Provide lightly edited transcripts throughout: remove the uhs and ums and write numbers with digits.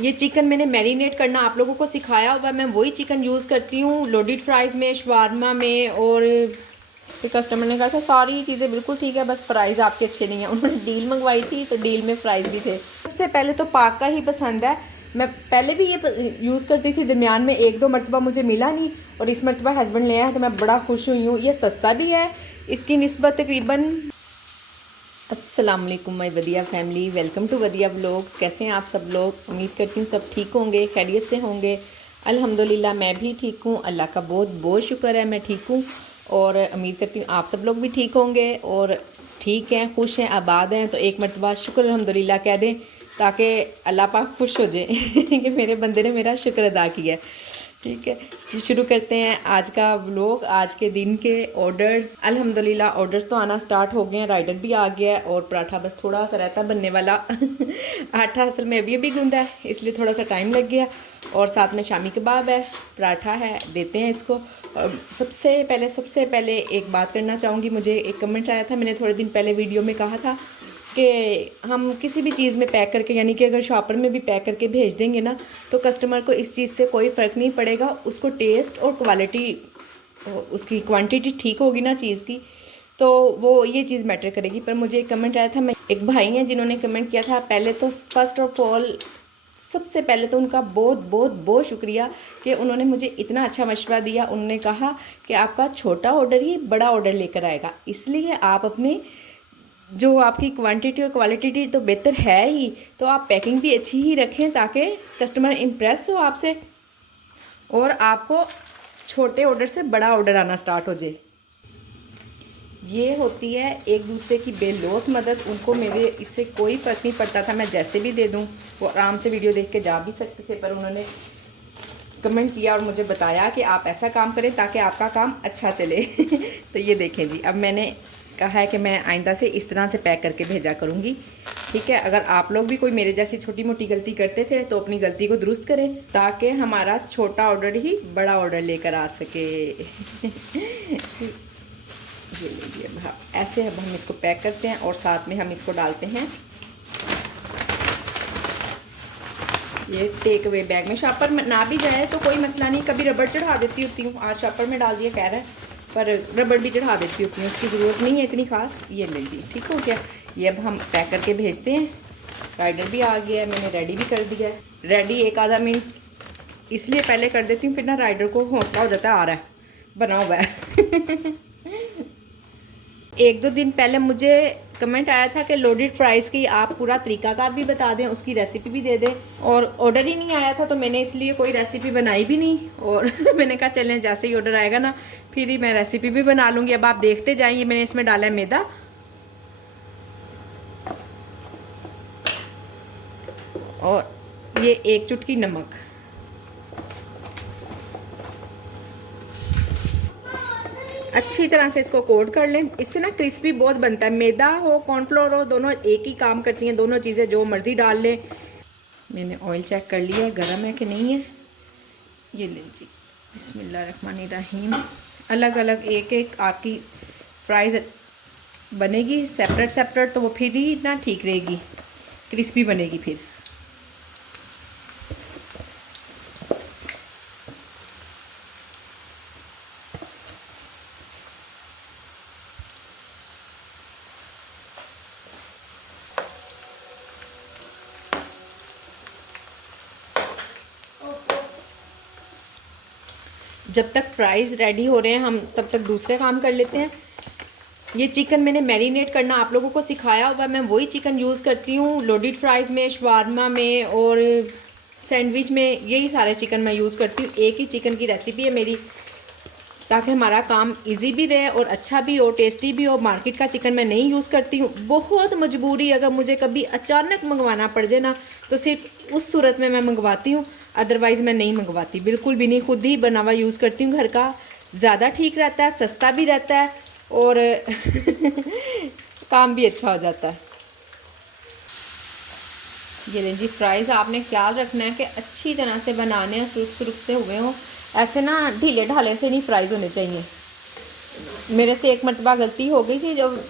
ये चिकन मैंने मैरिनेट करना आप लोगों को सिखाया हुआ, मैं वही चिकन यूज़ करती हूँ लोडेड फ्राइज़ में, शवारमा में। और फिर कस्टमर ने कहा था सारी चीज़ें बिल्कुल ठीक है, बस फ्राइज़ आपके अच्छे नहीं हैं। उन्होंने डील मंगवाई थी तो डील में फ़्राइज़ भी थे। सबसे पहले तो पाक का ही पसंद है। मैं पहले भी ये यूज़ करती थी, दरमियान में एक दो मरतबा मुझे मिला नहीं, और इस मरतबा हस्बैंड ले आया तो मैं बड़ा खुश हुई हूँ। ये सस्ता भी है, इसकी निस्बत तकरीबन। अस्सलाम वालेकुम my Wadiya family, welcome to Wadiya vlogs. कैसे हैं आप सब लोग? उम्मीद करती हूँ सब ठीक होंगे, खैरियत से होंगे। अल्हम्दुलिल्लाह मैं भी ठीक हूँ, अल्लाह का बहुत बहुत शुक्र है मैं ठीक हूँ। और उम्मीद करती हूँ आप सब लोग भी ठीक होंगे और ठीक हैं, खुश हैं, आबाद हैं। तो एक मरतबा शुक्र अल्हम्दुलिल्लाह कह दें ताकि अल्लाह पाक खुश हो जाए कि मेरे बंदे ने मेरा शुक्र अदा किया है। ठीक है, शुरू करते हैं आज का व्लॉग। आज के दिन के ऑर्डर्स, अल्हम्दुलिल्लाह ऑर्डर्स तो आना स्टार्ट हो गए हैं, राइडर भी आ गया है और पराठा बस थोड़ा सा रहता बनने वाला आटा असल में अभी गूंदा है, इसलिए थोड़ा सा टाइम लग गया। और साथ में शामी कबाब है, पराठा है, देते हैं इसको। और सबसे पहले एक बात करना चाहूँगी। मुझे एक कमेंट आया था, मैंने थोड़े दिन पहले वीडियो में कहा था कि हम किसी भी चीज़ में पैक करके, यानी कि अगर शॉपर में भी पैक करके भेज देंगे ना, तो कस्टमर को इस चीज़ से कोई फ़र्क नहीं पड़ेगा। उसको टेस्ट और क्वालिटी, उसकी क्वांटिटी ठीक होगी ना चीज़ की, तो वो ये चीज़ मैटर करेगी। पर मुझे एक कमेंट आया था, मैं एक भाई हैं जिन्होंने कमेंट किया था। पहले तो फर्स्ट ऑफ ऑल सबसे पहले तो उनका बहुत बहुत बहुत शुक्रिया कि उन्होंने मुझे इतना अच्छा मशवरा दिया। उन्होंने कहा कि आपका छोटा ऑर्डर ही बड़ा ऑर्डर लेकर आएगा, इसलिए आप अपने जो आपकी क्वांटिटी और क्वालिटी तो बेहतर है ही, तो आप पैकिंग भी अच्छी ही रखें ताकि कस्टमर इम्प्रेस हो आपसे और आपको छोटे ऑर्डर से बड़ा ऑर्डर आना स्टार्ट हो जाए। ये होती है एक दूसरे की बेलौस मदद। उनको मेरे इससे कोई फ़र्क नहीं पड़ता था, मैं जैसे भी दे दूँ वो आराम से वीडियो देख के जा भी सकते थे। पर उन्होंने कमेंट किया और मुझे बताया कि आप ऐसा काम करें ताकि आपका काम अच्छा चले तो ये देखें जी, अब मैंने कहा है कि मैं आइंदा से इस तरह से पैक करके भेजा करूँगी। ठीक है, अगर आप लोग भी कोई मेरे जैसी छोटी मोटी गलती करते थे तो अपनी गलती को दुरुस्त करें ताकि हमारा छोटा ऑर्डर ही बड़ा ऑर्डर लेकर आ सके ये लीजिए, अब ऐसे अब हम इसको पैक करते हैं और साथ में हम इसको डालते हैं ये टेक अवे बैग में। शॉपर में ना भी जाए तो कोई मसला नहीं, कभी रबड़ चढ़ा देती होती हूँ, आज शॉपर में डाल दिया कह रहा है, पर रबड़ भी चढ़ा देती होती हूँ, उसकी ज़रूरत नहीं है इतनी खास। ये ले ली, ठीक हो गया। ये अब हम पैक करके भेजते हैं। राइडर भी आ गया है, मैंने रेडी भी कर दिया है। रेडी एक आधा मिनट इसलिए पहले कर देती हूँ, फिर ना राइडर को हौसला हो जाता है, आ रहा है बना हुआ है एक दो दिन पहले मुझे कमेंट आया था कि लोडेड फ्राइज़ की आप पूरा तरीकाकार भी बता दें, उसकी रेसिपी भी दे दें, और ऑर्डर ही नहीं आया था तो मैंने इसलिए कोई रेसिपी बनाई भी नहीं। और मैंने कहा चलें जैसे ही ऑर्डर आएगा ना फिर ही मैं रेसिपी भी बना लूँगी। अब आप देखते जाएंगे, मैंने इसमें डाला है मैदा और ये एक चुटकी नमक। अच्छी तरह से इसको कोट कर लें, इससे ना क्रिस्पी बहुत बनता है। मैदा हो कॉर्नफ्लोर हो, दोनों एक ही काम करती हैं, दोनों चीज़ें जो मर्ज़ी डाल लें। मैंने ऑयल चेक कर लिया है गर्म है कि नहीं है। ये ले जी, बिस्मिल्लाहिर्रहमानिर्रहीम। अलग अलग एक एक आपकी फ्राइज़ बनेगी सेपरेट सेपरेट, तो वो फिर ही ना ठीक रहेगी, क्रिस्पी बनेगी फिर। जब तक फ्राइज़ रेडी हो रहे हैं हम तब तक दूसरे काम कर लेते हैं। ये चिकन मैंने मैरिनेट करना आप लोगों को सिखाया हुआ, मैं वही चिकन यूज़ करती हूँ लोडेड फ्राइज़ में, शवारमा में और सैंडविच में। यही सारे चिकन मैं यूज़ करती हूँ। एक ही चिकन की रेसिपी है मेरी ताकि हमारा काम इजी भी रहे और अच्छा भी हो, टेस्टी भी हो। मार्केट का चिकन मैं नहीं यूज़ करती हूँ, बहुत मजबूरी अगर मुझे कभी अचानक मंगवाना पड़ जाए ना तो सिर्फ उस सूरत में मैं मंगवाती हूँ, अदरवाइज़ मैं नहीं मंगवाती, बिल्कुल भी नहीं। खुद ही बना हुआ यूज़ करती हूँ, घर का ज़्यादा ठीक रहता है, सस्ता भी रहता है और काम भी अच्छा हो जाता है। ये लें जी, फ्राइज़ आपने ख्याल रखना है कि अच्छी तरह से बनाने हैं, सुरुख सुरुख से हुए हों, ऐसे ना ढीले ढाले से नहीं फ्राइज़ होने चाहिए। मेरे से एक मरतबा गलती हो गई थी, जब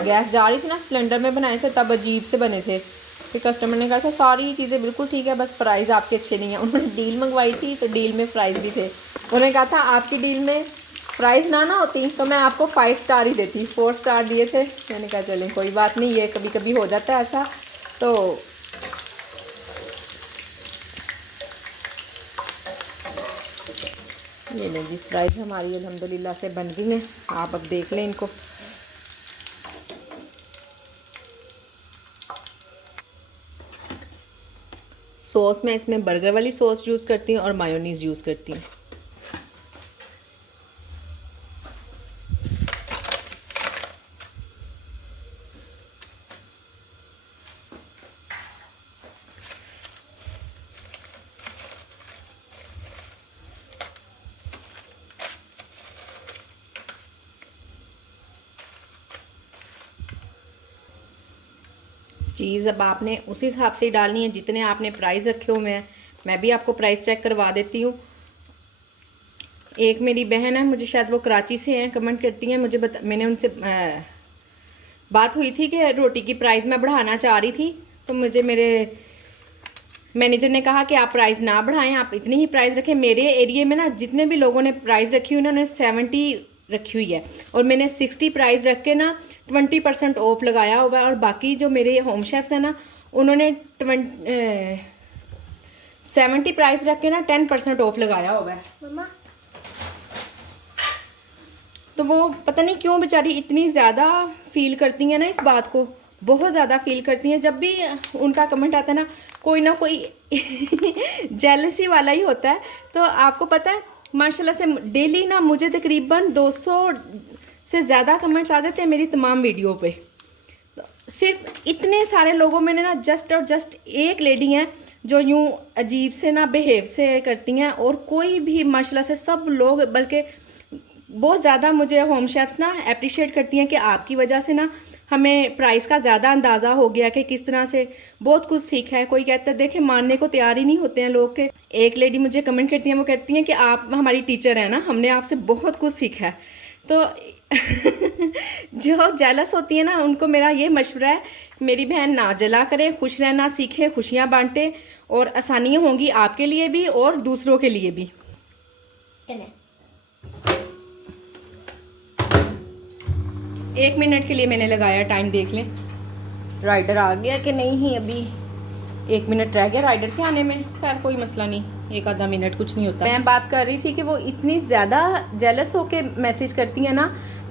गैस जा रही थी ना, सिलेंडर में बनाए थे तब अजीब से बने थे, फिर कस्टमर ने कहा था सारी चीज़ें बिल्कुल ठीक है, बस प्राइस आपके अच्छे नहीं है। उन्होंने डील मंगवाई थी तो डील में प्राइस भी थे। उन्होंने कहा था आपकी डील में प्राइस ना होती तो मैं आपको 5 स्टार ही देती, 4 स्टार दिए थे। मैंने कहा चलें कोई बात नहीं, ये कभी कभी हो जाता है ऐसा। तो ये लें जी, फ्राइज़ हमारी अल्हम्दुलिल्लाह से बन गई हैं। आप अब देख लें इनको। सॉस मैं इसमें बर्गर वाली सॉस यूज़ करती हूँ और मायोनीज़ यूज़ करती हूँ। चीज़ अब आपने उसी हिसाब से ही डालनी है जितने आपने प्राइस रखे हुए हैं। मैं भी आपको प्राइस चेक करवा देती हूँ। एक मेरी बहन है, मुझे शायद वो कराची से हैं, कमेंट करती हैं, मुझे मैंने उनसे बात हुई थी कि रोटी की प्राइस मैं बढ़ाना चाह रही थी, तो मुझे मेरे मैनेजर ने कहा कि आप प्राइस ना बढ़ाएं, आप इतनी ही प्राइस रखें। मेरे एरिया में ना जितने भी लोगों ने प्राइस रखी हुई उन्होंने 70 रखी हुई है और मैंने 60 प्राइस रख के ना 20% ऑफ लगाया हुआ है। और बाकी जो मेरे होम शेफ्स हैं ना उन्होंने 70 प्राइस रख के ना 10% ऑफ लगाया हुआ है। मम्मा, तो वो पता नहीं क्यों बेचारी इतनी ज़्यादा फील करती हैं ना इस बात को, बहुत ज़्यादा फील करती हैं। जब भी उनका कमेंट आता है ना कोई जेलसी वाला ही होता है। तो आपको पता है माशाल्लाह से डेली ना मुझे तकरीबन 200 से ज़्यादा कमेंट्स आ जाते हैं मेरी तमाम वीडियो पे। तो सिर्फ इतने सारे लोगों में ना जस्ट एक लेडी हैं जो यूँ अजीब से ना बिहेव से करती हैं, और कोई भी माशाल्लाह से सब लोग, बल्कि बहुत ज़्यादा मुझे होम शेफ्स ना अप्रिशिएट करती हैं कि आपकी वजह से ना हमें प्राइस का ज़्यादा अंदाज़ा हो गया कि किस तरह से बहुत कुछ सीखा है। कोई कहता है देखे मानने को तैयार ही नहीं होते हैं लोग के। एक लेडी मुझे कमेंट करती हैं, वो कहती हैं कि आप हमारी टीचर हैं ना, हमने आपसे बहुत कुछ सीखा है। तो जो जेलस होती है ना उनको मेरा ये मशवरा है, मेरी बहन ना जला करे, खुश रहना सीखे, खुशियाँ बांटे, और आसानियाँ होंगी आपके लिए भी और दूसरों के लिए भी। 1 मिनट के लिए मैंने लगाया, टाइम देख लें राइडर आ गया कि नहीं ही। अभी 1 मिनट रह गया राइडर के आने में, खैर कोई मसला नहीं, 1 आधा मिनट कुछ नहीं होता। मैं बात कर रही थी कि वो इतनी ज़्यादा जेलस होके मैसेज करती हैं ना,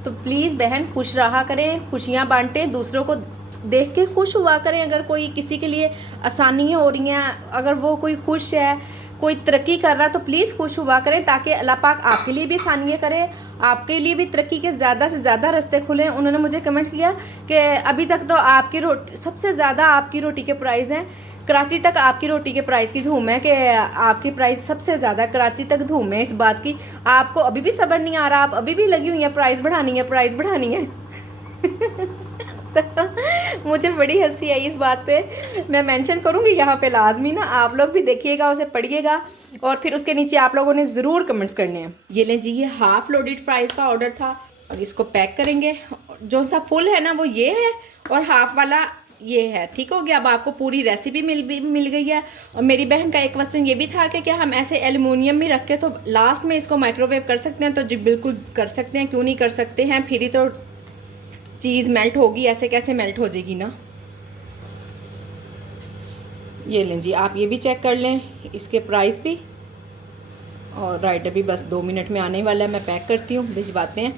तो प्लीज़ बहन खुश रहा करें, खुशियाँ बांटें, दूसरों को देख के खुश हुआ करें। अगर कोई किसी के लिए आसानियाँ हो रही हैं, अगर वो कोई खुश है, कोई तरक्की कर रहा है, तो प्लीज़ खुश हुआ करें ताकि अल्लाह पाक आपके लिए भी आसानियाँ करे, आपके लिए भी तरक्की के ज़्यादा से ज़्यादा रास्ते खुलें। उन्होंने मुझे कमेंट किया कि अभी तक तो आपकी रोटी सबसे ज़्यादा आपकी रोटी के प्राइस हैं, कराची तक आपकी रोटी के प्राइस की धूम है कि आपकी प्राइस सबसे ज़्यादा कराची तक धूम है इस बात की। आपको अभी भी सब्र नहीं आ रहा, आप अभी भी लगी हुई है प्राइस बढ़ानी है, प्राइस बढ़ानी है। मुझे बड़ी हंसी आई इस बात पे। मैं मेंशन करूँगी यहाँ पे लाजमी ना, आप लोग भी देखिएगा, उसे पढ़िएगा और फिर उसके नीचे आप लोगों ने ज़रूर कमेंट्स करने हैं। ये लें जी, ये हाफ़ लोडेड फ्राइज़ का ऑर्डर था और इसको पैक करेंगे। जो सा फुल है ना वो ये है और हाफ़ वाला ये है। ठीक हो गया। अब आपको पूरी रेसिपी मिल गई है। और मेरी बहन का एक क्वेश्चन ये भी था कि क्या हम ऐसे एल्युमिनियम में रख के तो लास्ट में इसको माइक्रोवेव कर सकते हैं? तो जी बिल्कुल कर सकते हैं, क्यों नहीं कर सकते हैं। फिर ही तो चीज़ मेल्ट होगी, ऐसे कैसे मेल्ट हो जाएगी ना। ये लें जी, आप ये भी चेक कर लें, इसके प्राइस भी, और राइडर भी बस 2 मिनट में आने वाला है। मैं पैक करती हूँ, भिजवाते हैं।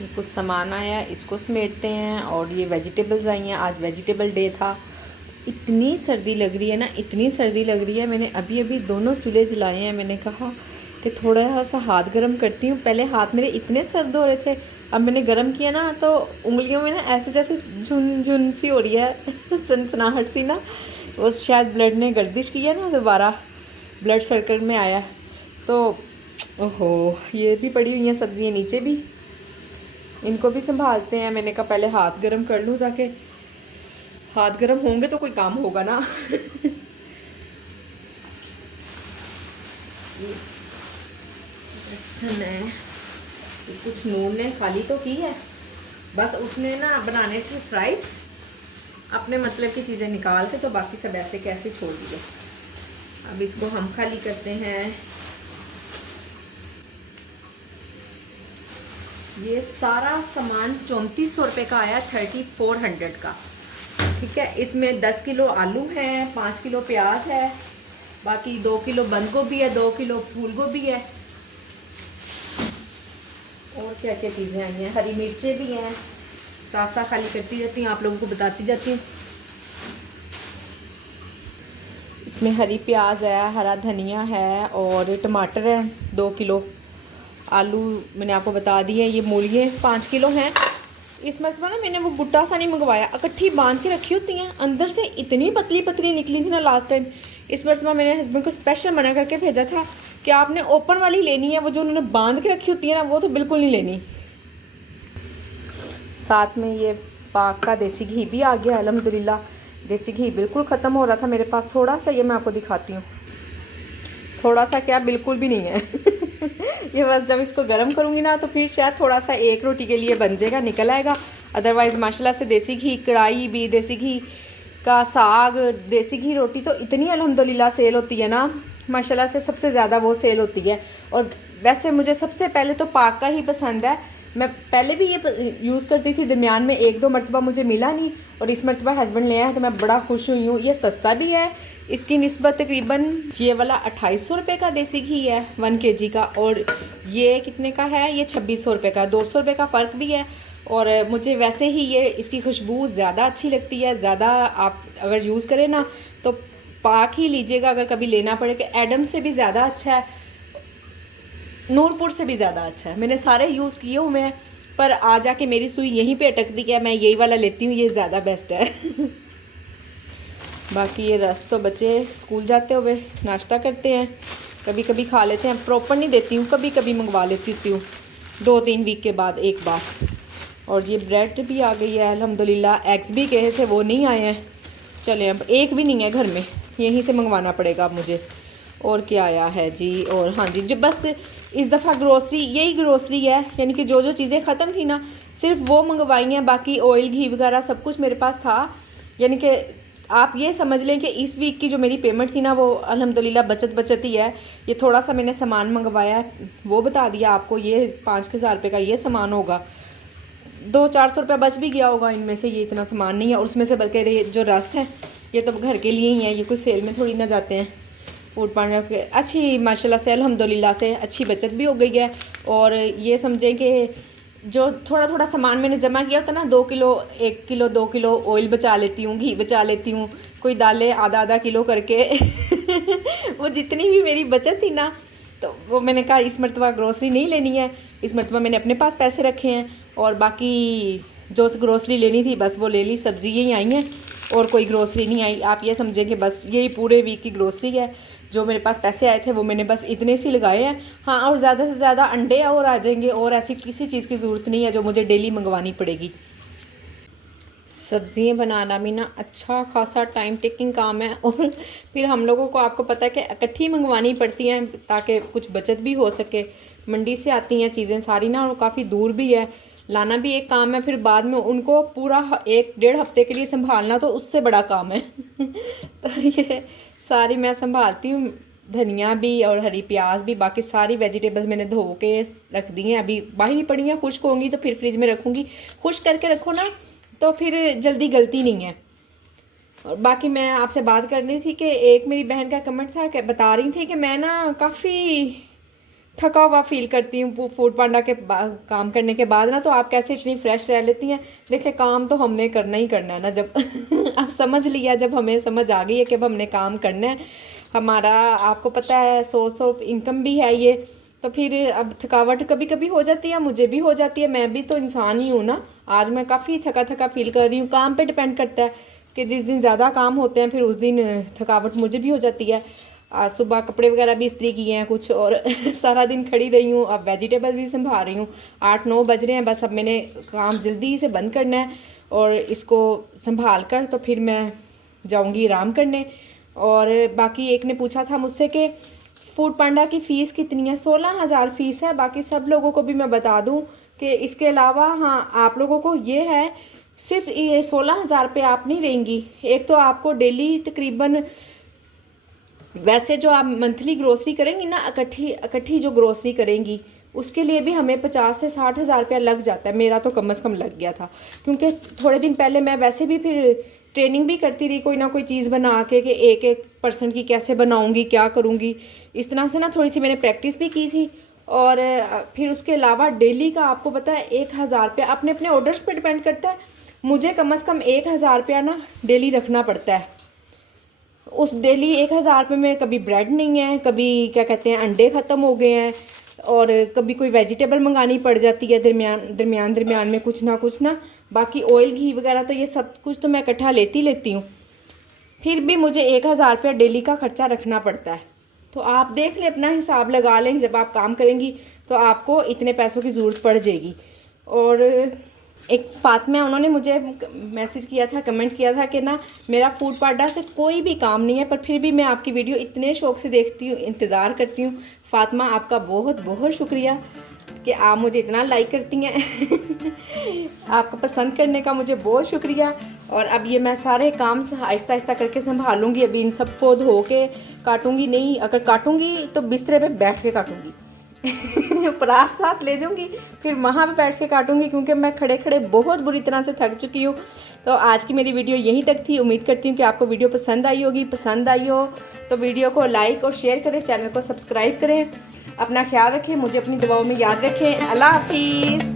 ये कुछ सामान आया, इसको समेटते हैं। और ये वेजिटेबल्स आई हैं, आज वेजिटेबल डे था। इतनी सर्दी लग रही है ना, इतनी सर्दी लग रही है। मैंने अभी अभी दोनों चूल्हे जलाए हैं। मैंने कहा कि थोड़ा सा हाथ गर्म करती हूँ। पहले हाथ मेरे इतने सर्द हो रहे थे, अब मैंने गर्म किया ना तो उंगलियों में ना ऐसे जैसे झुन सी हो रही है, सनसनाहट सी ना। वो शायद ब्लड ने गर्दिश की है ना, दोबारा ब्लड सर्कल में आया। तो ओहो, ये भी पड़ी हुई हैं सब्जियाँ नीचे भी, इनको भी संभालते हैं। मैंने कहा पहले हाथ गर्म कर लूँ, ताकि हाथ गर्म होंगे तो कोई काम होगा ना। बेसन है, कुछ नून ने खाली तो की है, बस उसने ना बनाने की फ्राइज अपने मतलब की चीज़ें निकाल के तो बाकी सब ऐसे कैसे छोड़ दिए। अब इसको हम खाली करते हैं। ये सारा सामान 3400 रुपये का आया, 3400 का। ठीक है, इसमें 10 किलो आलू है, 5 किलो प्याज है, बाकी 2 किलो बंद गोभी है, 2 किलो फूल गोभी है, और क्या क्या चीज़ें आई हैं, हरी मिर्चें भी हैं। साथ साथ खाली करती जाती हूँ, आप लोगों को बताती जाती हूँ। इसमें हरी प्याज है, हरा धनिया है और टमाटर है 2 किलो। आलू मैंने आपको बता दिए। ये मूलियाँ 5 किलो हैं। इस मरतबा ना मैंने वो बुट्टा सा नहीं मंगवाया, इकट्ठी बांध के रखी होती हैं, अंदर से इतनी पतली पतली निकली थी ना लास्ट टाइम। इस मरतबा मैंने हस्बैंड को स्पेशल मना करके भेजा था कि आपने ओपन वाली लेनी है, वो जो उन्होंने बांध के रखी होती है ना वो तो बिल्कुल नहीं लेनी। साथ में ये पाक का देसी घी भी आ गया अल्हम्दुलिल्लाह। देसी घी बिल्कुल ख़त्म हो रहा था मेरे पास, थोड़ा सा ये मैं आपको दिखाती हूँ, थोड़ा सा क्या बिल्कुल भी नहीं है ये बस जब इसको गर्म करूँगी ना तो फिर शायद थोड़ा सा एक रोटी के लिए बन जाएगा, निकल आएगा। अदरवाइज़ माशाल्लाह से देसी घी कढ़ाई भी, देसी घी का साग, देसी घी रोटी तो इतनी अल्हम्दुलिल्लाह सेल होती है ना, माशाल्लाह से सबसे ज़्यादा वो सेल होती है। और वैसे मुझे सबसे पहले तो पाक का ही पसंद है। मैं पहले भी ये यूज़ करती थी, दरमियान में 1-2 मरतबा मुझे मिला नहीं, और इस मरतबा हस्बैंड ले आए तो मैं बड़ा खुश हुई हूँ। ये सस्ता भी है, इसकी निस्बत तकरीबन ये वाला 2800 रुपये का देसी घी है 1 kg का, और ये कितने का है, ये 2600 रुपये का, 200 रुपये का फ़र्क भी है। और मुझे वैसे ही ये इसकी खुशबू ज़्यादा अच्छी लगती है। ज़्यादा आप अगर यूज़ करें ना तो पाक ही लीजिएगा, अगर कभी लेना पड़े कि एडम से भी ज़्यादा अच्छा है, नूरपुर से भी ज़्यादा अच्छा है। मैंने सारे यूज़ किए हुए हैं, पर आ जाके मेरी सुई यहीं पे अटकती है, मैं यही वाला लेती हूँ, ये ज़्यादा बेस्ट है बाकी ये रस तो बच्चे स्कूल जाते हुए नाश्ता करते हैं, कभी कभी खा लेते हैं, प्रॉपर नहीं देती हूँ, कभी कभी मंगवा लेती हूँ 2-3 वीक के बाद एक बार। और ये ब्रेड भी आ गई है अल्हम्दुलिल्लाह। एग्स भी कहे थे, वो नहीं आए हैं। चले, अब एक भी नहीं है घर में, यहीं से मंगवाना पड़ेगा अब मुझे। और क्या आया है जी, और हाँ जी, जो बस इस दफ़ा ग्रोसरी, यही ग्रोसरी है, यानी कि जो जो चीज़ें ख़त्म थी ना सिर्फ वो मंगवाई हैं, बाकी ऑयल घी वगैरह सब कुछ मेरे पास था। यानी कि आप ये समझ लें कि इस वीक की जो मेरी पेमेंट थी ना वो अल्हम्दुलिल्लाह बचत ही है। ये थोड़ा सा मैंने सामान मंगवाया है, वो बता दिया आपको, ये 5,000 रुपये का ये सामान होगा, 200-400 रुपया बच भी गया होगा इनमें से। ये इतना सामान नहीं है, और उसमें से बल्कि जो रस है ये तो घर के लिए ही है, ये कुछ सेल में थोड़ी ना जाते हैं। फूड पांडा के अच्छी माशाल्लाह से अल्हम्दुलिल्लाह से अच्छी बचत भी हो गई है। और ये समझें कि जो थोड़ा थोड़ा सामान मैंने जमा किया होता ना, 2 किलो 1 किलो 2 किलो ऑयल बचा लेती हूँ, घी बचा लेती हूँ, कोई दालें आधा किलो करके वो जितनी भी मेरी बचत थी ना, तो वो मैंने कहा इस मरतबा ग्रोसरी नहीं लेनी है, इस मरतबा मैंने अपने पास पैसे रखे हैं, और बाकी जो ग्रोसरी लेनी थी बस वो ले ली। सब्ज़ी यही आई हैं और कोई ग्रोसरी नहीं आई। आप ये समझें कि बस यही पूरे वीक की ग्रोसरी है। जो मेरे पास पैसे आए थे वो मैंने बस इतने से लगाए हैं। हाँ, और ज़्यादा से ज़्यादा अंडे और आ जाएंगे, और ऐसी किसी चीज़ की ज़रूरत नहीं है जो मुझे डेली मंगवानी पड़ेगी। सब्ज़ियाँ बनाना भी ना अच्छा खासा टाइम टेकिंग काम है, और फिर हम लोगों को आपको पता है कि इकट्ठी मंगवानी पड़ती हैं ताकि कुछ बचत भी हो सके। मंडी से आती हैं चीज़ें सारी ना, और काफ़ी दूर भी है, लाना भी एक काम है, फिर बाद में उनको पूरा 1-1.5 हफ्ते के लिए संभालना तो उससे बड़ा काम है तो ये सारी मैं संभालती हूँ, धनिया भी और हरी प्याज भी, बाकी सारी वेजिटेबल्स मैंने धो के रख दी हैं, अभी बाहर ही पड़ी हैं, खुश्क होंगी तो फिर फ्रिज में रखूँगी। खुश्क करके रखो ना तो फिर जल्दी गलती नहीं है। और बाकी मैं आपसे बात करनी थी कि एक मेरी बहन का कमेंट था कि बता रही थी कि मैं ना काफ़ी थका हुआ फील करती हूँ फूड पांडा के काम करने के बाद ना, तो आप कैसे इतनी फ्रेश रह लेती हैं। देखिए, काम तो हमने करना ही करना है ना, जब आप समझ लिया, जब हमें समझ आ गई है कि अब हमने काम करना है, हमारा आपको पता है सोर्स ऑफ इनकम भी है ये, तो फिर अब थकावट कभी कभी हो जाती है, मुझे भी हो जाती है, मैं भी तो इंसान ही हूँ ना। आज मैं काफ़ी थका फील कर रही हूँ। काम पे डिपेंड करता है कि जिस दिन ज़्यादा काम होते हैं फिर उस दिन थकावट मुझे भी हो जाती है। आज सुबह कपड़े वगैरह भी इस्त्री किए हैं कुछ, और सारा दिन खड़ी रही हूँ, अब वेजिटेबल भी संभाल रही हूँ। 8-9 बज रहे हैं, बस अब मैंने काम जल्दी से बंद करना है और इसको संभाल कर तो फिर मैं जाऊँगी आराम करने। और बाकी एक ने पूछा था मुझसे कि फूड पांडा की फ़ीस कितनी है? 16,000 फ़ीस है। बाकी सब लोगों को भी मैं बता दूं कि इसके अलावा हाँ, आप लोगों को ये है, सिर्फ ये 16,000 पे आप नहीं रहेंगी। एक तो आपको डेली तकरीबन, वैसे जो आप मंथली ग्रोसरी करेंगी ना, इकट्ठी जो ग्रोसरी करेंगी, उसके लिए भी हमें 50 से 60,000 रुपया लग जाता है। मेरा तो कम से कम लग गया था, क्योंकि थोड़े दिन पहले मैं वैसे भी फिर ट्रेनिंग भी करती रही कोई ना कोई चीज़ बना के कि एक पर्सन की कैसे बनाऊंगी, क्या करूंगी, इस तरह से ना थोड़ी सी मैंने प्रैक्टिस भी की थी। और फिर उसके अलावा डेली का आपको पता है 1,000 रुपया अपने अपने ऑर्डर्स पे डिपेंड करता है। मुझे कम से कम 1,000 रुपया ना डेली रखना पड़ता है। उस डेली 1,000 रुपये में कभी ब्रेड नहीं है, कभी क्या कहते हैं अंडे ख़त्म हो गए हैं, और कभी कोई वेजिटेबल मंगानी पड़ जाती है दरमियान में कुछ ना। बाकी ऑयल घी वगैरह तो ये सब कुछ तो मैं इकट्ठा लेती हूँ। फिर भी मुझे 1,000 रुपया डेली का ख़र्चा रखना पड़ता है। तो आप देख लें, अपना हिसाब लगा लें, जब आप काम करेंगी तो आपको इतने पैसों की ज़रूरत पड़ जाएगी। और एक फातिमा, उन्होंने मुझे मैसेज किया था, कमेंट किया था कि ना मेरा फूड पांडा से कोई भी काम नहीं है, पर फिर भी मैं आपकी वीडियो इतने शौक़ से देखती हूँ, इंतज़ार करती हूँ। फातिमा, आपका बहुत बहुत शुक्रिया कि आप मुझे इतना लाइक करती हैं। आपको पसंद करने का मुझे बहुत शुक्रिया। और अब ये मैं सारे काम आहिस्ता आहिस्ता करके संभालूंगी। अभी इन सबको धो के काटूंगी नहीं, अगर काटूंगी तो बिस्तरे पे बैठ के काटूंगी। परात साथ ले जाऊंगी, फिर वहाँ पे बैठ के काटूंगी, क्योंकि मैं खड़े खड़े बहुत बुरी तरह से थक चुकी हूँ। तो आज की मेरी वीडियो यहीं तक थी। उम्मीद करती हूँ कि आपको वीडियो पसंद आई होगी। पसंद आई हो तो वीडियो को लाइक और शेयर करें, चैनल को सब्सक्राइब करें। अपना ख्याल रखें, मुझे अपनी दुआओं में याद रखें। अल्लाह हाफिज़।